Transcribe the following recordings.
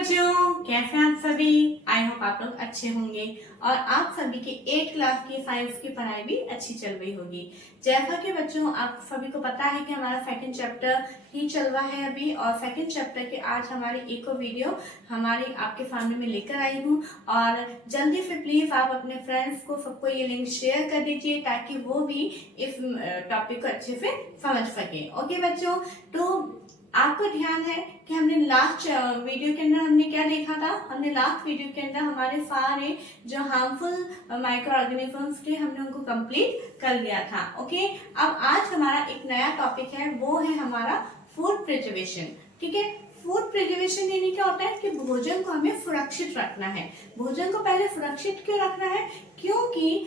बच्चों, कैसे हैं आप सभी। आई होप आप लोग अच्छे होंगे और आप सभी की 8th क्लास की साइंस की पढ़ाई भी अच्छी चल रही होगी। जैसा कि बच्चों आप सभी को पता है कि हमारा सेकंड चैप्टर ही चल रहा है अभी, और सेकंड चैप्टर के आज हमारी एक वीडियो हमारी आपके सामने में लेकर आई हूँ। और जल्दी से प्लीज आप अपने फ्रेंड्स को सबको ये लिंक शेयर कर दीजिए ताकि वो भी इस टॉपिक को अच्छे से समझ सके। ओके बच्चों, तो आपको ध्यान है कि हमने लास्ट वीडियो के अंदर हमने क्या देखा था। हमने लास्ट वीडियो के अंदर हमारे सारे जो हार्मफुल माइक्रो ऑर्गेनिजम्स थे हमने उनको कंप्लीट कर लिया था। ओके, अब आज हमारा एक नया टॉपिक है, वो है हमारा फूड प्रिजर्वेशन। ठीक है, फूड प्रिजर्वेशन यानी क्या होता है कि भोजन को हमें सुरक्षित रखना है। भोजन को पहले सुरक्षित क्यों रखना है, क्योंकि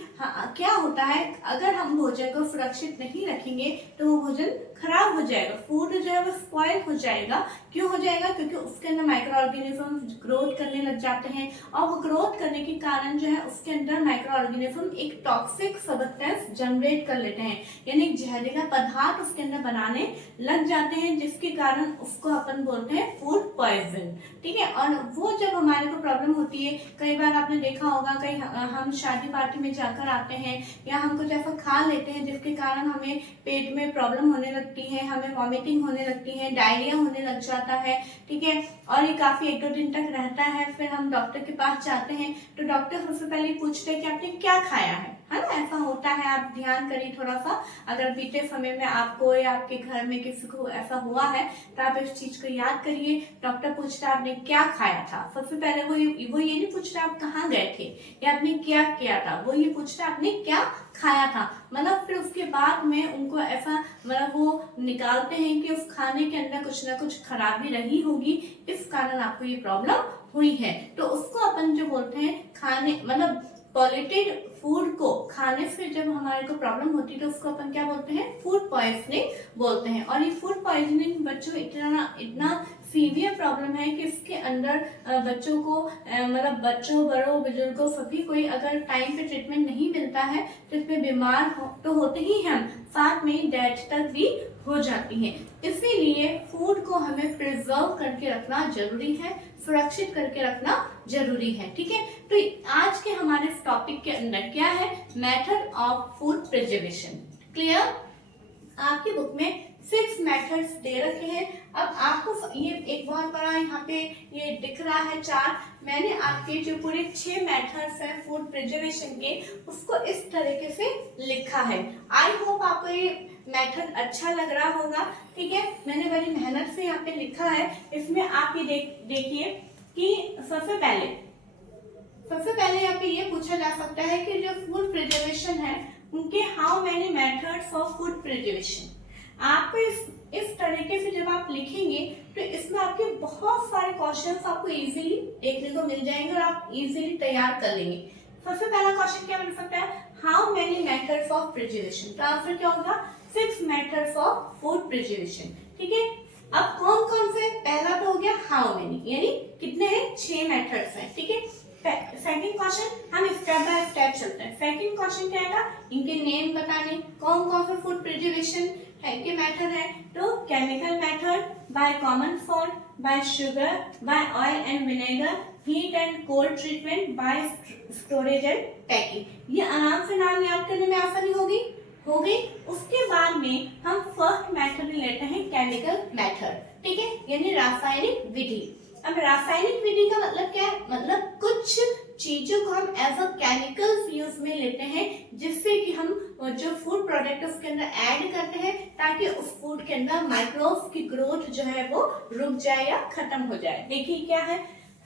क्या होता है अगर हम भोजन को सुरक्षित नहीं रखेंगे तो वो भोजन खराब हो जाएगा, फूड जो है वो स्पॉइल हो जाएगा। क्यों हो जाएगा, क्योंकि उसके अंदर माइक्रो ऑर्गेनिज्म ग्रोथ करने लग जाते हैं और वो ग्रोथ करने के कारण जो है उसके अंदर माइक्रो ऑर्गेनिज्म एक टॉक्सिक सब्सटेंस जनरेट कर लेते हैं, यानी जहरीला पदार्थ उसके अंदर बनाने लग जाते हैं, जिसके कारण उसको अपन बोलते हैं फूड पॉइजन। ठीक है, और वो जब हमारे को प्रॉब्लम होती है, कई बार आपने देखा होगा कहीं हम शादी पार्टी में जाकर आते हैं या हम कुछ ऐसा खा लेते हैं जिसके कारण हमें पेट में प्रॉब्लम होने लगती है, हमें वॉमिटिंग होने लगती है, डायरिया होने लग जाता है। ठीक है, और ये काफी 1-2 दिन तक रहता है। फिर हम डॉक्टर के पास जाते हैं तो डॉक्टर सबसे पहले पूछते हैं कि आपने क्या खाया है ना। ऐसा होता है, आप ध्यान करिए थोड़ा सा, अगर बीते समय में आपको या आपके घर में किसी को ऐसा हुआ है तो आप इस चीज को याद करिए। डॉक्टर पूछता है आपने क्या खाया था, सबसे पहले वो ये नहीं पूछता आप कहाँ गए थे या आपने क्या किया था, वो ये पूछता आपने क्या खाया था। मतलब फिर उसके बाद में उनको ऐसा मतलब वो निकालते हैं कि उस खाने के अंदर कुछ ना कुछ खराबी रही होगी, इस कारण आपको ये प्रॉब्लम हुई है। तो उसको अपन जो बोलते हैं खाने मतलब पॉल्यूटेड फूड को खाने से जब हमारे को प्रॉब्लम होती है तो उसको अपन क्या बोलते हैं, फूड पॉइजनिंग बोलते हैं। और ये फूड पॉइजनिंग बच्चों इतना सीवियर प्रॉब्लम है कि इसके अंदर बच्चों को मतलब बच्चों बड़ों बुजुर्गों सभी कोई अगर टाइम पे ट्रीटमेंट नहीं मिलता है तो इसमें बीमार तो होते ही हम, साथ में डेथ तक भी हो जाती है। इसीलिए फूड को हमें प्रिजर्व करके रखना जरूरी है, सुरक्षित करके रखना जरूरी है। ठीक है, तो आज के हमारे टॉपिक के अंदर क्या है, method of food preservation. Clear, आपकी बुक में 6 मेथड्स दे रखे हैं। अब आपको ये एक बहुत बड़ा यहाँ पे ये दिख रहा है चार्ट, मैंने आपके जो पूरे 6 मेथड्स हैं फूड प्रिजर्वेशन के उसको इस तरीके से लिखा है। आई होप आपको ये मेथड अच्छा लग रहा होगा। ठीक है, मैंने बड़ी मेहनत से यहाँ पे लिखा है। इसमें आप ये देखिए कि सबसे पहले यहाँ पे ये पूछा जा सकता है कि जो फूड प्रिजर्वेशन है उनके how many methods of food preservation. आपको इस तरीके से जब आप लिखेंगे तो इसमें आपके बहुत सारे क्वेश्चंस आपको इजीली देखने को मिल जाएंगे और आप इजीली तैयार कर लेंगे। सबसे पहला क्वेश्चन क्या बन सकता है, how many methods of preservation. तो आंसर क्या होगा, 6 मेथड्स ऑफ फूड प्रिजर्वेशन। ठीक है, अब कौन कौन से, पहला तो हो गया हाउ मेनी, यानी कितने हैं, 6 मेथड्स हैं। ठीक है, सेकंड क्वेश्चन हम स्टेप बाय स्टेप चलते हैं। सेकंड क्वेश्चन क्या आएगा, इनके नेम बताने, कौन कौन से फूड प्रिजर्वेशन के मेथड है। तो chemical method, by common salt, by sugar, by oil and vinegar, heat and cold treatment, by storage and packing. ये आराम से नाम याद करने में आसानी हो गई। उसके बाद में हम फर्स्ट मेथड लेते हैं केमिकल मेथड। ठीक है, यानी रासायनिक विधि। अब रासायनिक विधि का मतलब क्या है, मतलब कुछ चीजों को हम एज अ केमिकल्स यूज में लेते हैं जिससे कि हम जो फूड प्रोडक्ट उसके अंदर ऐड करते हैं ताकि उस फूड के अंदर माइक्रोब्स की ग्रोथ जो है वो रुक जाए या खत्म हो जाए। देखिए क्या है,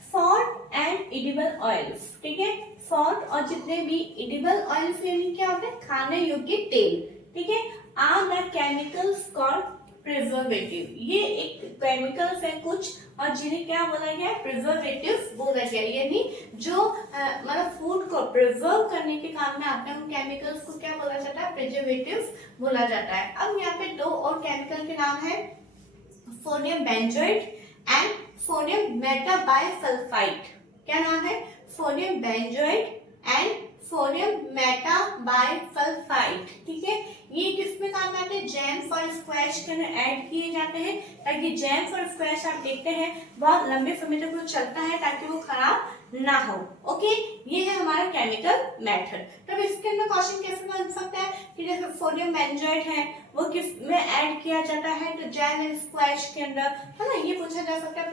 सॉल्ट एंड एडिबल ऑयल्स। ठीक है, सॉल्ट और जितने भी एडिबल ऑयल्स यानी क्या होते हैं, खाने योग्य तेल। ठीक है, are the chemicals called preservative. ये एक केमिकल्स है कुछ और जिन्हें क्या बोला गया है, प्रिजर्वेटिव्स बोला गया, यानी जो मतलब फूड को प्रिजर्व करने के काम में आते हैं उन केमिकल्स को क्या बोला जाता है, प्रिजर्वेटिव्स बोला जाता है। अब यहाँ पे 2 और केमिकल के नाम है, sodium benzoate and sodium metabisulphide. क्या नाम है, sodium benzoate and sodium metabisulphide, ठीक है। ये किस में काम आते हैं, जैम्स और स्क्वैश के अंदर ऐड किए जाते हैं, ताकि जैम्स और स्क्वैश आप देखते हैं बहुत लंबे समय तक वो चलता है ताकि वो खराब ना हो। ओके, ये है हमारा केमिकल मेथड। तब इसके अंदर क्वेश्चन कैसे बन सकता है कि जैसे सोडियम बेंजोएट है वो किस में ऐड किया जाता है, तो जैम एंड स्क्वैश के अंदर, है ना। ये पूछा जा सकता है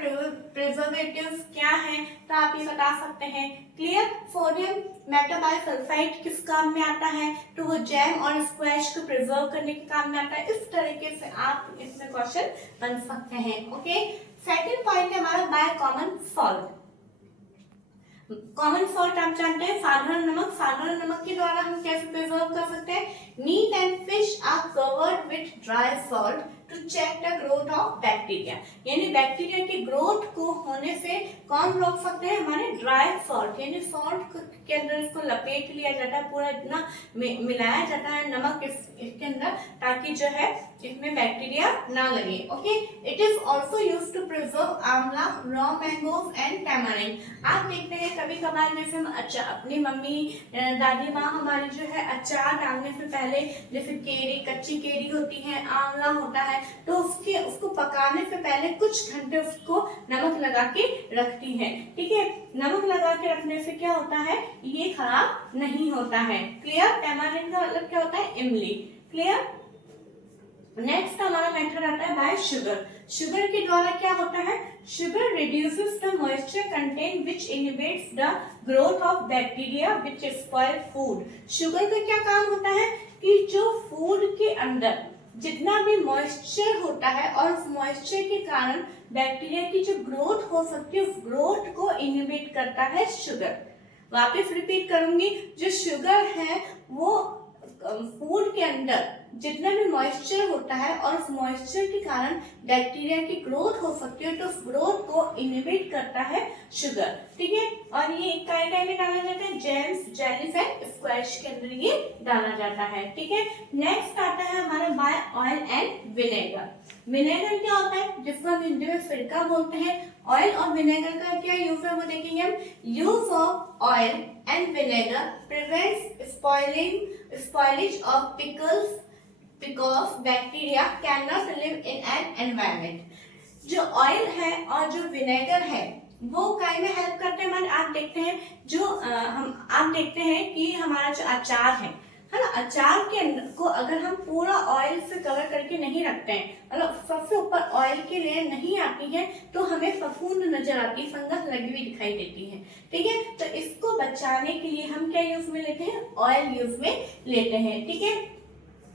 प्रिजर्वेटिव्स क्या है, तो आप ये बता सकते हैं। क्लियर। सोडियम मेटाबाइसल्फाइड किस काम में आता है, तो वो जैम और स्क्वैश को प्रिजर्व करने के काम में आता है। इस तरीके से आप इसमें क्वेश्चन बन सकते हैं। ओके, सेकंड पॉइंट है हमारा bye common salt. Common salt आप जानते हैं, साधारण नमक। साधारण नमक के द्वारा हम कैसे प्रिजर्व कर सकते हैं, meat and fish are covered with dry salt to check the growth of bacteria. यानी बैक्टीरिया की ग्रोथ को होने से कौन रोक सकते हैं, हमारे ड्राई सॉल्ट, यानी सॉल्ट के अंदर इसको लपेट लिया जाता है, पूरा इतना मिलाया जाता है नमक इसके अंदर, ताकि जो है इसमें बैक्टीरिया ना लगे। Okay, it is also use to preserve amla, raw mangoes and tamarind. आप देखते हैं कभी कभार जैसे हम अपनी मम्मी दादी माँ हमारी जो है अचार डालने से पहले, जैसे केरी, कच्ची केरी होती है, आंवला होता है, तो उसको पकाने से पहले कुछ घंटे उसको नमक लगा के रखती है, ठीक है। नमक लगा के रखने से क्या होता है, ये खराब नहीं होता है। क्लियर। टैमरिंड का मतलब क्या होता है, इमली। क्लियर। नेक्स्ट हमारा मेथड आता है बाय शुगर। शुगर के द्वारा क्या होता है, sugar reduces the moisture content which inhibits the growth of bacteria which spoil food. Sugar का क्या काम होता है कि जो फूड के अंदर जितना भी मॉइस्चर होता है और उस मॉइस्चर के कारण बैक्टीरिया की जो ग्रोथ हो सकती है, उस ग्रोथ को इनहिबिट करता है शुगर। वापस रिपीट करूंगी, जो शुगर है वो फूड के अंदर जितना भी मॉइस्चर होता है और उस मॉइस्चर के कारण बैक्टीरिया की ग्रोथ हो सकती है, तो उस ग्रोथ को इनहिबिट करता है शुगर, ठीक है। और ये काय काय में डाला जाता है, जैम्स, जेलीज एंड स्क्वैश के अंदर ये डाला जाता है, ठीक है। नेक्स्ट आता है हमारा by oil and vinegar. Vinegar क्या होता है, जिसको हम हिंदी में सिरका बोलते हैं। ऑयल और विनेगर का क्या यूज है वो देखेंगे हम। Use of oil and vinegar prevents spoilage of pickles because bacteria cannot live in an environment। जो ऑयल है और जो विनेगर है वो काय में हेल्प करते हैं हमारे। आप देखते हैं जो आप देखते हैं कि हमारा जो अचार है ना, अचार के अंदर को अगर हम पूरा ऑयल से कवर करके नहीं रखते हैं, मतलब सबसे ऊपर ऑयल की लेयर नहीं आती है, तो हमें फफूंद नजर आती है, फंगस लगी हुई दिखाई देती है, ठीक है। तो इसको बचाने के लिए हम क्या यूज में लेते हैं, ऑयल यूज में लेते हैं, ठीक है।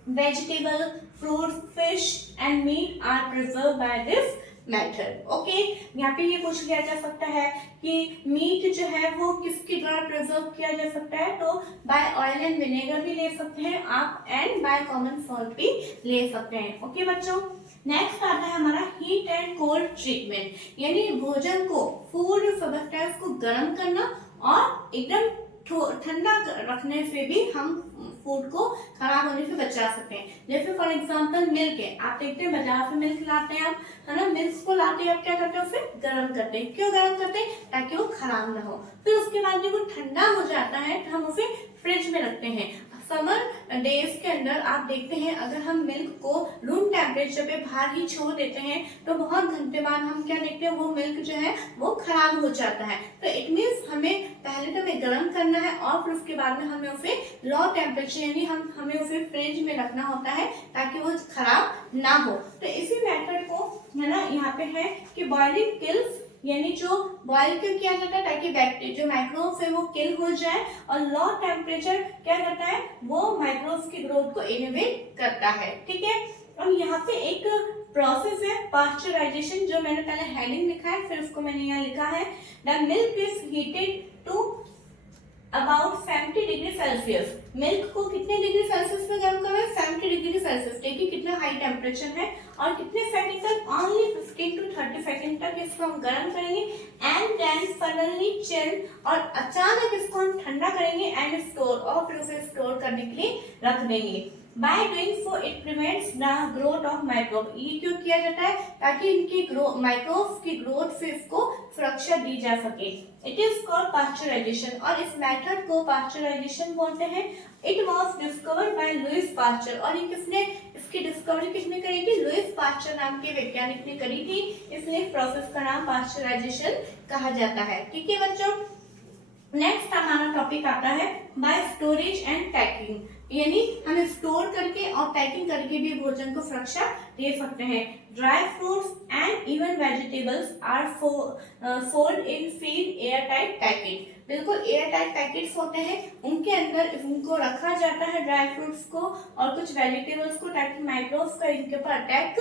Vegetable, fruit, fish and meat are preserved by this method। Okay, यहाँ पे ये पूछ लिया जा सकता है कि मीट जो है वो किसके द्वारा प्रिजर्व किया जा सकता है, तो बाय ऑयल एंड विनेगर भी ले सकते हैं आप, एंड बाय कॉमन सॉल्ट भी ले सकते हैं। ओके बच्चों, नेक्स्ट आता है हमारा हीट एंड कोल्ड ट्रीटमेंट। यानी भोजन को, फूड समझता है उसको गर्म करना और एकदम ठंडा रखने से भी हम फूड को खराब होने से बचा सकते हैं। जैसे फॉर एग्जांपल मिल्क है, आप देखते हैं बाजार से मिल्क लाते हैं आप, है ना। मिल्क को लाते हैं आप क्या करते हैं, उसे गर्म करते हैं। क्यों गर्म करते हैं, ताकि वो खराब ना हो। फिर उसके बाद जब वो ठंडा हो जाता है तो हम उसे फ्रिज में रखते हैं। समर डेज के अंदर आप देखते हैं अगर हम मिल्क को रूम टेम्परेचर पे बाहर ही छोड़ देते हैं तो बहुत घंटे बाद हम क्या देखते हैं, वो मिल्क जो है वो खराब हो जाता है। तो इट मीन्स हमें पहले तो हमें गर्म करना है और फिर उसके बाद में हमें उसे लो टेम्परेचर यानी हमें उसे फ्रिज में रखना होता है ताकि वो खराब ना हो। तो इसी मेथड को है ना यहाँ पे है कि बॉइलिंग किल्स, यानी जो बॉयल क्यों किया जाता है ताकि बैक्टीरिया जो माइक्रोब्स है वो किल हो जाए, और लो टेम्परेचर क्या करता है, वो माइक्रोब्स की ग्रोथ को इनहिबिट करता है, ठीक है। और यहाँ पे एक प्रोसेस है पास्चराइजेशन, जो मैंने पहले हेडिंग लिखा है फिर उसको मैंने यहाँ लिखा है, the milk is heated to about 70 degree Celsius. Milk को कितने डिग्री सेल्सियस में गर्म करना है, 70 डिग्री सेल्सियस। देखिए कितना हाई टेम्परेचर है और कितने सेकंड तक, ओनली 15 to 30 सेकंड तक इसको हम गर्म करेंगे। एंड देन सडनली चिल, और अचानक इसको हम ठंडा करेंगे एंड स्टोर, और फिर उसे स्टोर करने के लिए रख देंगे। By doing so it prevents the growth of microbe. ये क्यों किया जाता है? ताकि इनकी माइक्रोब्स की ग्रोथ से इसको सुरक्षा दी जा सके। इट इज कॉल्ड पास्चराइजेशन, और इस मेथड को पास्चराइजेशन बोलते हैं। It was discovered by Louis Pasteur, और ये किसने, इसकी डिस्कवरी किसने करी थी? लुइस पास्चर नाम के वैज्ञानिक ने करी थी, इसलिए प्रोसेस का नाम पास्चराइजेशन कहा जाता है। ठीक है बच्चों, नेक्स्ट हमारा टॉपिक आता है बाय स्टोरेज एंड पैकिंग, यानी हम स्टोर करके और पैकिंग करके भी भोजन को सुरक्षा दे सकते हैं। Dry fruits and even vegetables are sold in seal air tight packet. बिल्कुल एयर टाइट पैकेट्स होते हैं, उनके अंदर उनको रखा जाता है ड्राई फ्रूट्स को और कुछ वेजिटेबल्स को, ताकि माइक्रोब्स का इनके ऊपर अटैक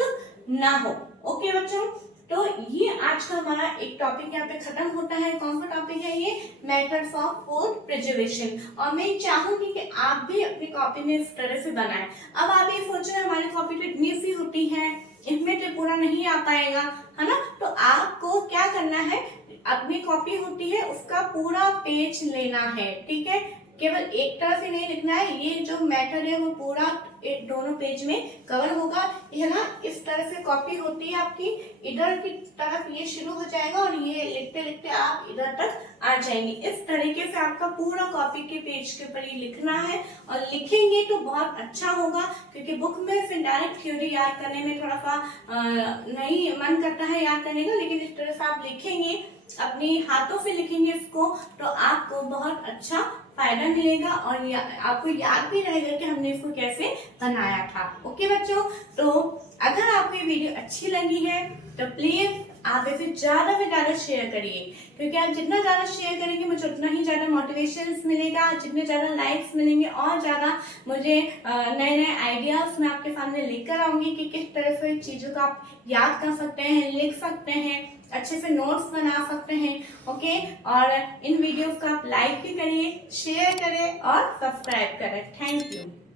ना हो। ओके बच्चों, तो ये आज का हमारा एक टॉपिक यहाँ पे खत्म होता है। कौन सा टॉपिक है ये? Methods of food preservation. और मैं चाहूंगी कि आप भी अपनी कॉपी में इस तरह से बनाएं। अब आप ये सोच रहे हैं हमारी कॉपी तो इतनी सी होती है, इसमें तो पूरा नहीं आ पाएगा, है ना? तो आपको क्या करना है, अपनी कॉपी होती है उसका पूरा पेज लेना है। ठीक है, केवल एक तरफ ही नहीं लिखना है, ये जो मेथड है वो पूरा दोनों पेज में कवर होगा। ये ना इस तरह से कॉपी होती है आपकी, इधर की तरफ ये शुरू हो जाएगा और ये लिखते लिखते आप इधर तक आ जाएंगे। इस तरीके से आपका पूरा कॉपी के पेज के ऊपर ये लिखना है, और लिखेंगे तो बहुत अच्छा होगा, क्योंकि बुक में फिर डायरेक्ट थ्योरी याद करने में थोड़ा सा नहीं मन करता है याद करने का, लेकिन इस तरह से आप लिखेंगे, अपने हाथों से लिखेंगे इसको, तो आपको बहुत अच्छा फायदा मिलेगा और आपको याद भी रहेगा कि हमने इसको कैसे बनाया था। ओके बच्चों, तो अगर आपको ये वीडियो अच्छी लगी है तो प्लीज आप इसे ज्यादा से ज्यादा शेयर करिए, क्योंकि आप जितना ज्यादा शेयर करेंगे मुझे उतना ही ज्यादा मोटिवेशन मिलेगा, जितने ज्यादा लाइक्स मिलेंगे और ज्यादा मुझे नए नए आइडियाज मैं आपके सामने लेकर आऊंगी कि किस तरह से चीजों को आप याद कर सकते हैं, लिख सकते हैं, अच्छे से नोट्स बना सकते हैं। ओके, और इन वीडियोस को आप लाइक भी करिए, शेयर करें और सब्सक्राइब करें। Thank you.